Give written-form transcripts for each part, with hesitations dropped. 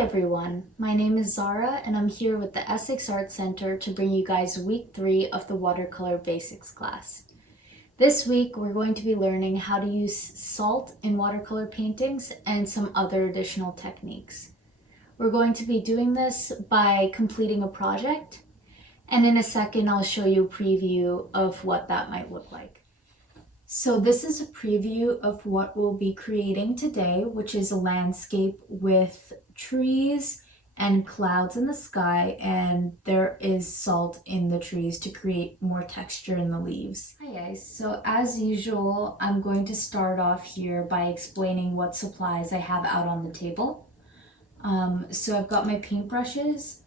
everyone, my name is Zara and I'm here with the Essex Art Center to bring you guys week 3 of the Watercolor Basics class. This week we're going to be learning how to use salt in watercolor paintings and some other additional techniques. We're going to be doing this by completing a project, and in a second I'll show you a preview of what that might look like. So this is a preview of what we'll be creating today, which is a landscape with trees and clouds in the sky, and there is salt in the trees to create more texture in the leaves. Hi guys, so as usual, I'm going to start off here by explaining what supplies I have out on the table. So I've got my paintbrushes.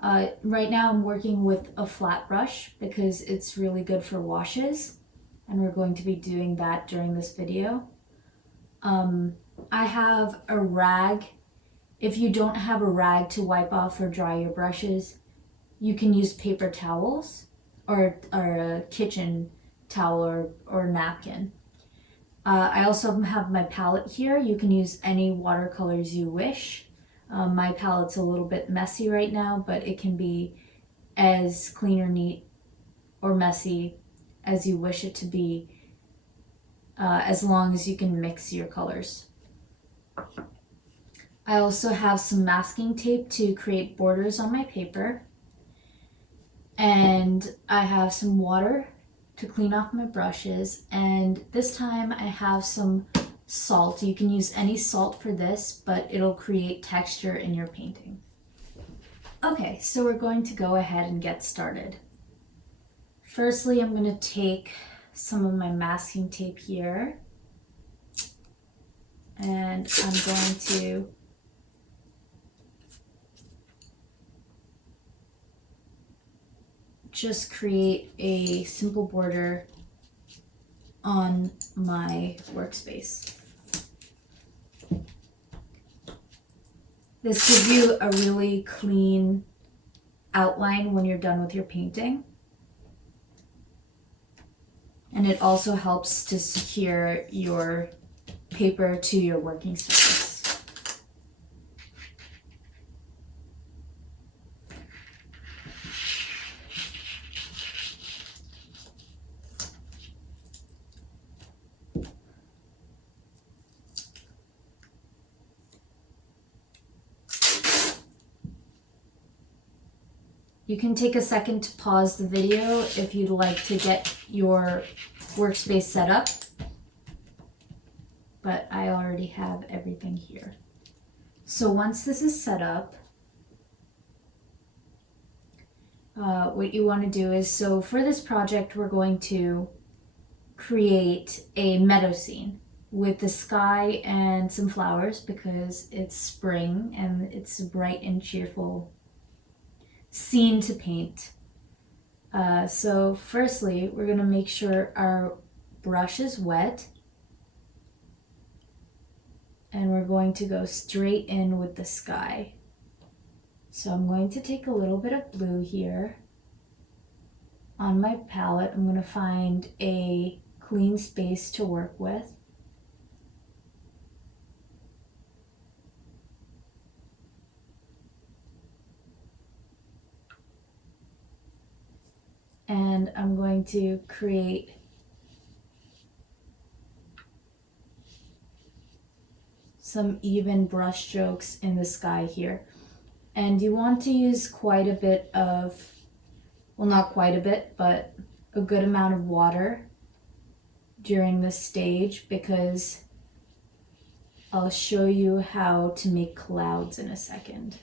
Right now I'm working with a flat brush because it's really good for washes, and we're going to be doing that during this video. I have a rag. If you don't have a rag to wipe off or dry your brushes, you can use paper towels or a kitchen towel or napkin. I also have my palette here. You can use any watercolors you wish. My palette's a little bit messy right now, but it can be as clean or neat or messy as you wish it to be, as long as you can mix your colors. I also have some masking tape to create borders on my paper, and I have some water to clean off my brushes, and this time I have some salt. You can use any salt for this, but it'll create texture in your painting. Okay, so we're going to go ahead and get started. Firstly, I'm going to take some of my masking tape here, and I'm going to just create a simple border on my workspace. This gives you a really clean outline when you're done with your painting. And it also helps to secure your paper to your working surface. You can take a second to pause the video if you'd like to get your workspace set up, but I already have everything here. So once this is set up, what you want to do is, so for this project we're going to create a meadow scene with the sky and some flowers because it's spring and it's a bright and cheerful scene to paint. So firstly, we're going to make sure our brush is wet, and we're going to go straight in with the sky. So I'm going to take a little bit of blue here on my palette. I'm going to find a clean space to work with. And I'm going to create some even brush strokes in the sky here. And you want to use quite a bit of, well, not quite a bit, but a good amount of water during this stage, because I'll show you how to make clouds in a second.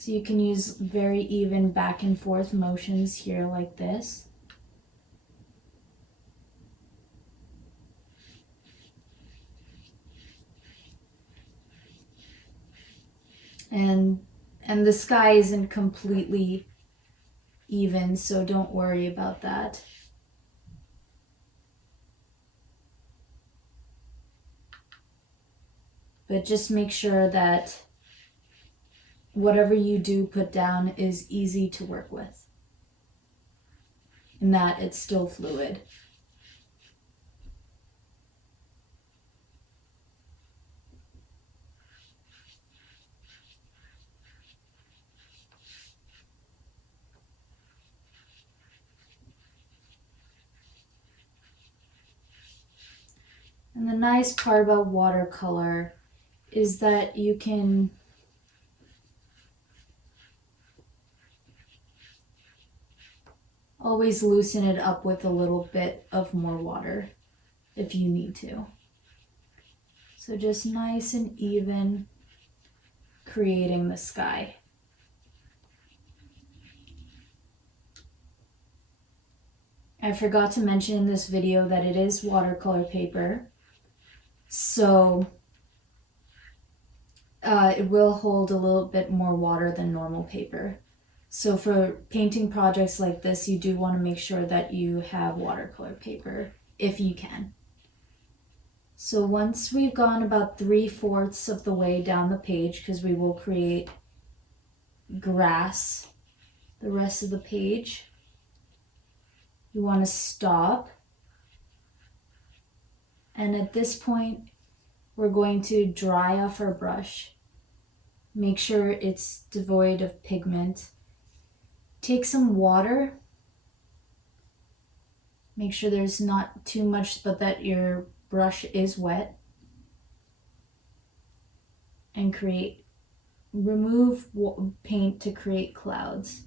So you can use very even back and forth motions here like this. And the sky isn't completely even, so don't worry about that. But just make sure that whatever you do put down is easy to work with, and that it's still fluid. And the nice part about watercolor is that you can always loosen it up with a little bit of more water if you need to. So just nice and even, creating the sky. I forgot to mention in this video that it is watercolor paper, so it will hold a little bit more water than normal paper. So for painting projects like this, you do want to make sure that you have watercolor paper if you can. So once we've gone about 3/4 of the way down the page, because we will create grass the rest of the page, you want to stop. And at this point, we're going to dry off our brush. Make sure it's devoid of pigment. Take some water. Make sure there's not too much, but that your brush is wet. And remove paint to create clouds.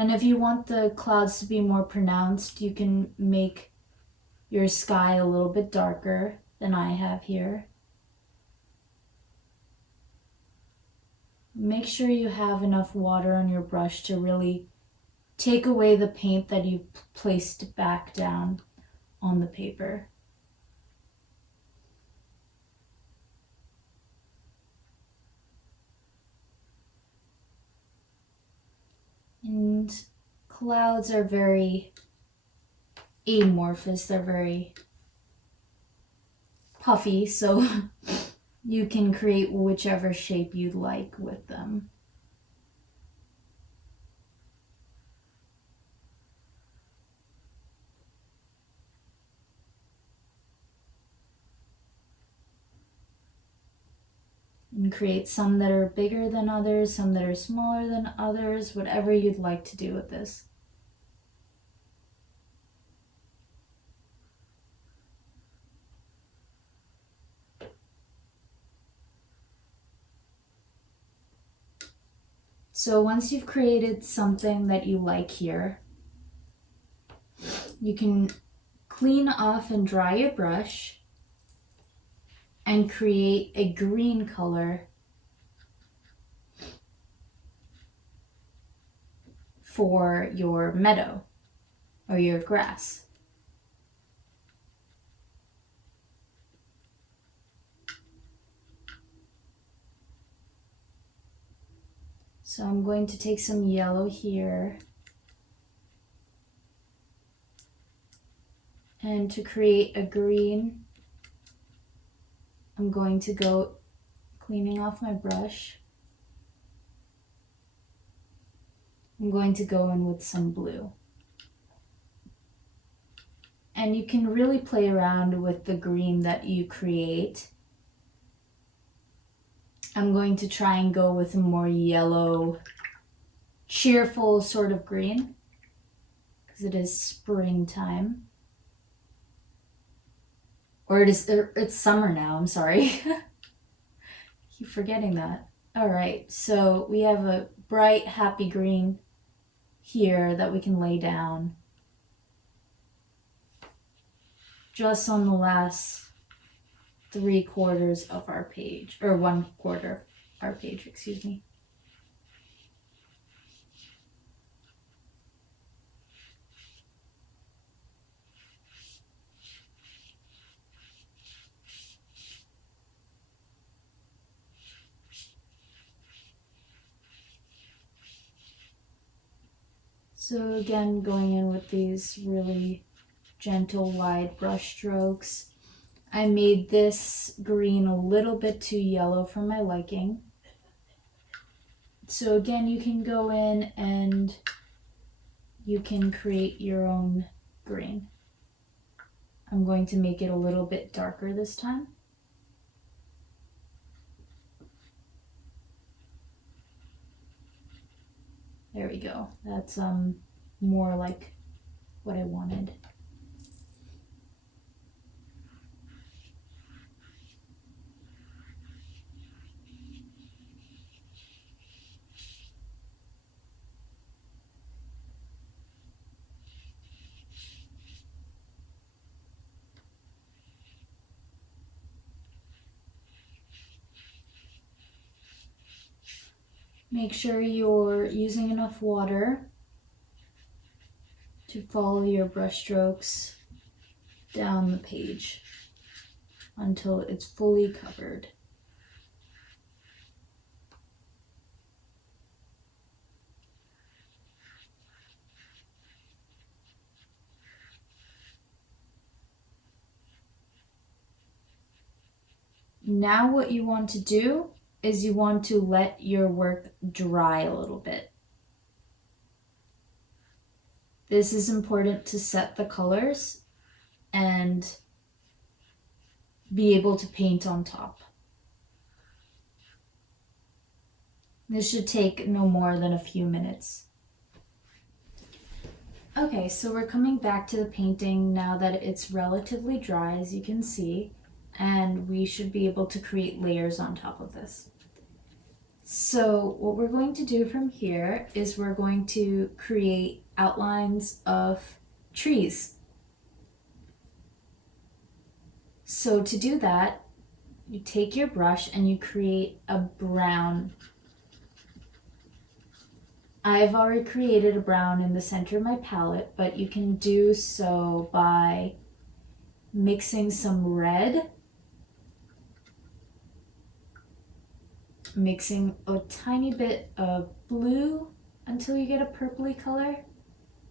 And if you want the clouds to be more pronounced, you can make your sky a little bit darker than I have here. Make sure you have enough water on your brush to really take away the paint that you placed back down on the paper. And clouds are very amorphous, they're very puffy, so you can create whichever shape you'd like with them. And create some that are bigger than others, some that are smaller than others, whatever you'd like to do with this. So once you've created something that you like here, you can clean off and dry your brush and create a green color for your meadow or your grass. So I'm going to take some yellow here, and to create a green, I'm going to go cleaning off my brush. I'm going to go in with some blue. And you can really play around with the green that you create. I'm going to try and go with a more yellow, cheerful sort of green, because it is springtime. Or it's summer now, I'm sorry. Keep forgetting that. All right, so we have a bright, happy green here that we can lay down just on the last 3/4 of our page, or 1/4 of our page, excuse me. So again, going in with these really gentle, wide brush strokes. I made this green a little bit too yellow for my liking. So again, you can go in and you can create your own green. I'm going to make it a little bit darker this time. There we go. That's more like what I wanted. Make sure you're using enough water to follow your brush strokes down the page until it's fully covered. Now what you want to do is you want to let your work dry a little bit. This is important to set the colors and be able to paint on top. This should take no more than a few minutes. Okay, so we're coming back to the painting now that it's relatively dry, as you can see, and we should be able to create layers on top of this. So what we're going to do from here is we're going to create outlines of trees. So to do that, you take your brush and you create a brown. I've already created a brown in the center of my palette, but you can do so by mixing some red, mixing a tiny bit of blue until you get a purpley color.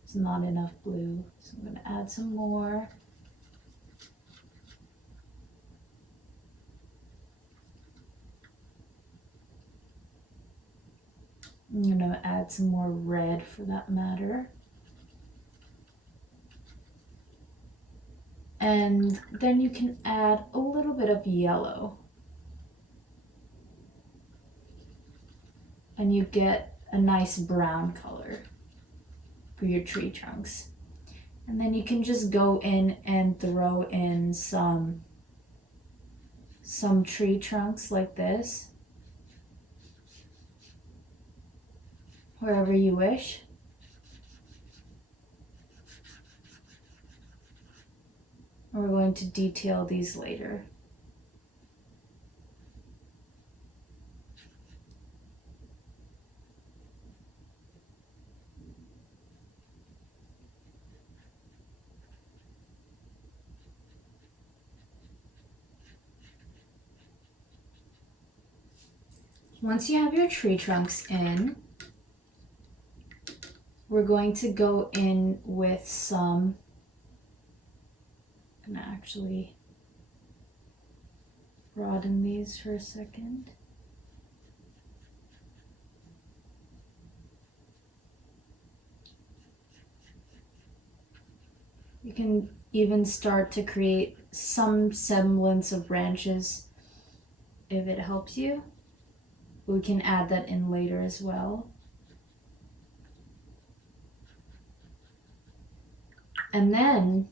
It's not enough blue, so I'm going to add some more. I'm going to add some more red for that matter. And then you can add a little bit of yellow. And you get a nice brown color for your tree trunks. And then you can just go in and throw in some tree trunks like this, wherever you wish. We're going to detail these later. Once you have your tree trunks in, we're going to go in with some, I'm gonna actually broaden these for a second. You can even start to create some semblance of branches if it helps you. We can add that in later as well. And then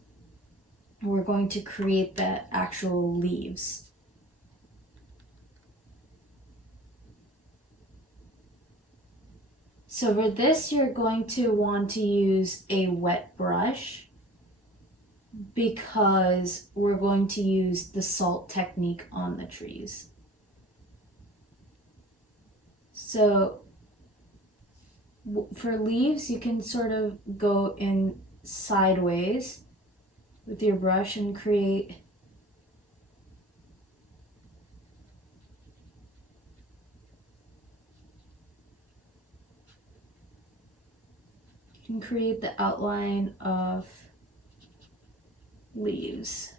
we're going to create the actual leaves. So for this, you're going to want to use a wet brush because we're going to use the salt technique on the trees. So for leaves, you can sort of go in sideways with your brush and create the outline of leaves.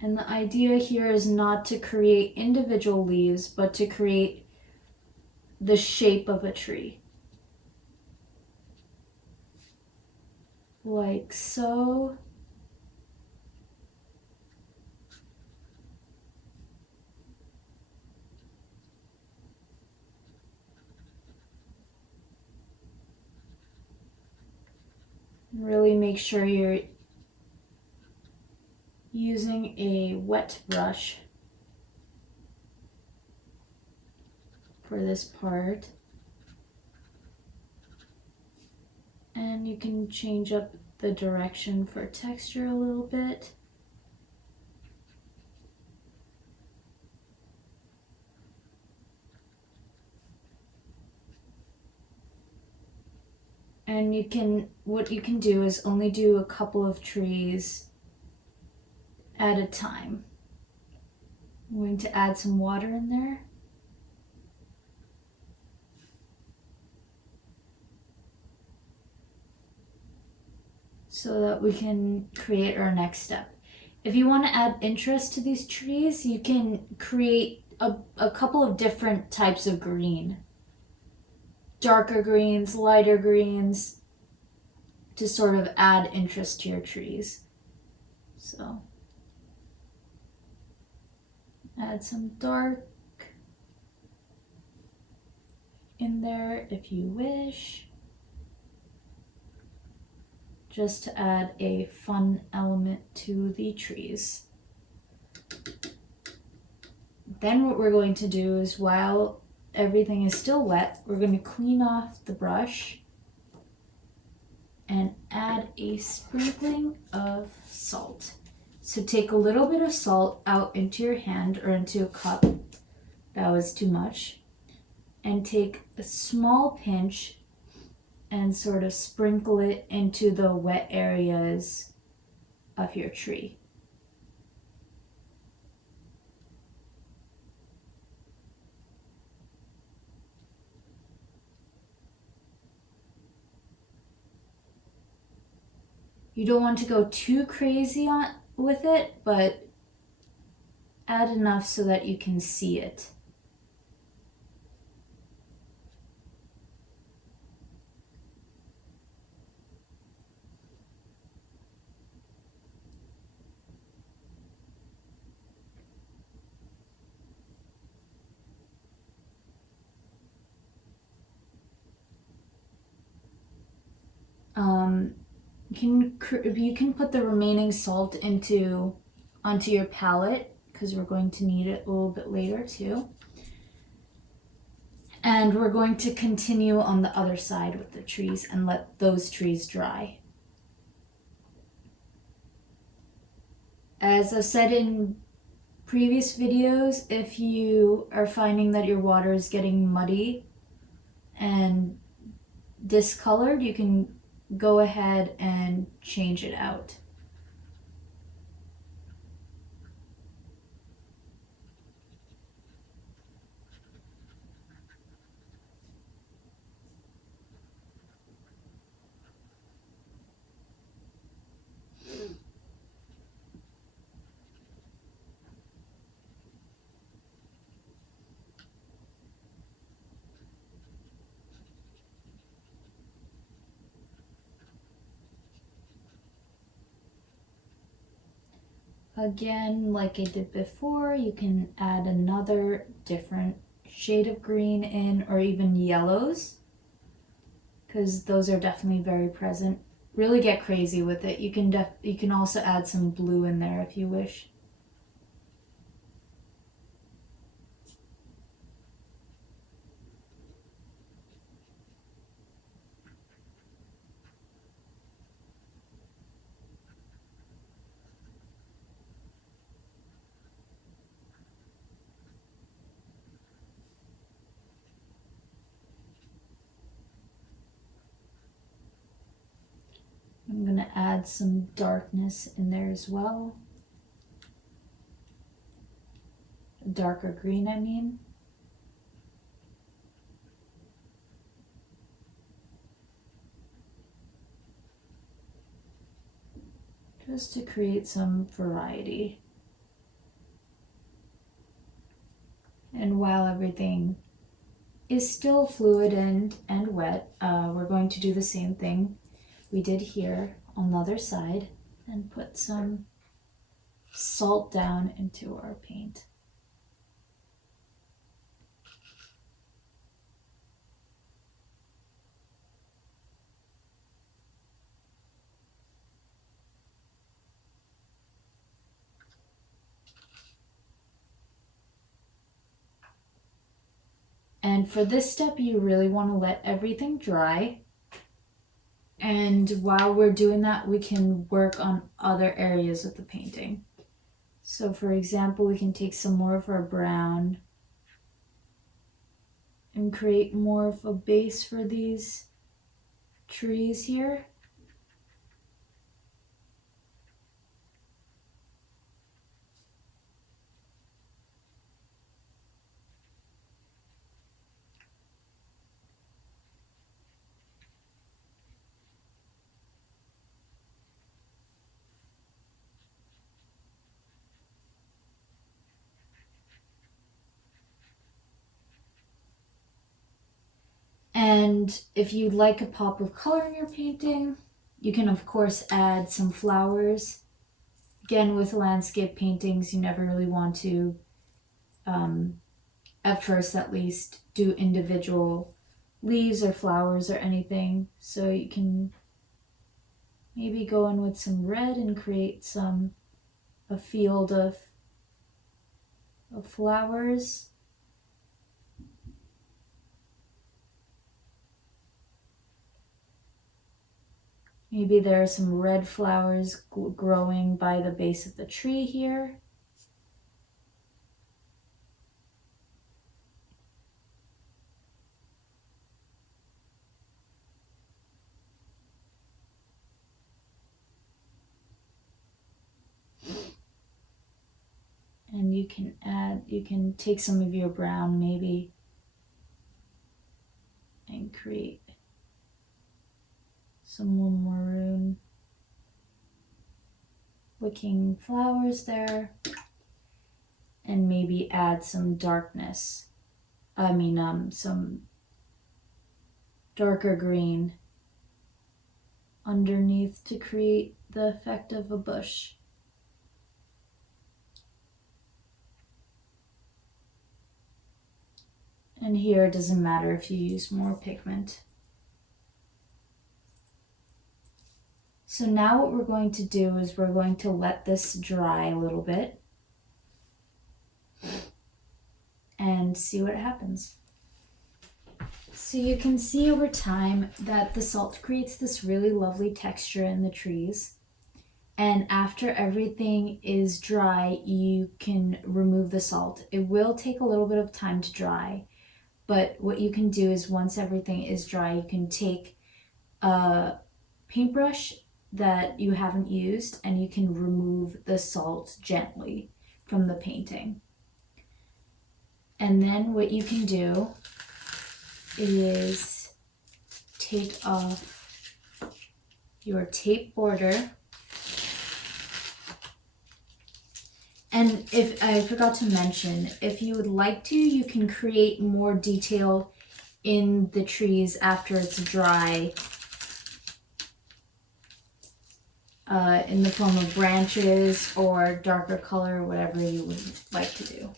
And the idea here is not to create individual leaves, but to create the shape of a tree. Like so. Really make sure you're using a wet brush for this part. And you can change up the direction for texture a little bit. And what you can do is only do a couple of trees at a time. I'm going to add some water in there. So that we can create our next step. If you want to add interest to these trees, you can create a couple of different types of green. Darker greens, lighter greens, to sort of add interest to your trees. So, add some dark in there if you wish, just to add a fun element to the trees. Then what we're going to do is, while everything is still wet, we're going to clean off the brush and add a sprinkling of salt. So take a little bit of salt out into your hand or into a cup. That was too much. And take a small pinch and sort of sprinkle it into the wet areas of your tree. You don't want to go too crazy with it, but add enough so that you can see it. You can put the remaining salt onto your palette, because we're going to need it a little bit later too. And we're going to continue on the other side with the trees and let those trees dry. As I've said in previous videos, if you are finding that your water is getting muddy and discolored, you can go ahead and change it out. Again, like I did before, you can add another different shade of green in, or even yellows, because those are definitely very present. Really get crazy with it. You can also add some blue in there if you wish. I'm going to add some darkness in there as well. Darker green, I mean. Just to create some variety. And while everything is still fluid and wet, we're going to do the same thing we did here on the other side and put some salt down into our paint. And for this step, you really want to let everything dry. And while we're doing that, we can work on other areas of the painting. So for example, we can take some more of our brown and create more of a base for these trees here. And if you'd like a pop of color in your painting, you can of course add some flowers. Again, with landscape paintings, you never really want to, at first at least, do individual leaves or flowers or anything. So you can maybe go in with some red and create a field of flowers. Maybe there are some red flowers growing by the base of the tree here. And you can take some of your brown maybe and create some more maroon looking flowers there, and maybe add some darkness. Some darker green underneath to create the effect of a bush. And here it doesn't matter if you use more pigment. So now what we're going to do is we're going to let this dry a little bit and see what happens. So you can see over time that the salt creates this really lovely texture in the trees. And after everything is dry, you can remove the salt. It will take a little bit of time to dry, but what you can do is once everything is dry, you can take a paintbrush that you haven't used and you can remove the salt gently from the painting. And then what you can do is take off your tape border. And if I forgot to mention, if you would like to, you can create more detail in the trees after it's dry, in the form of branches or darker color, whatever you would like to do.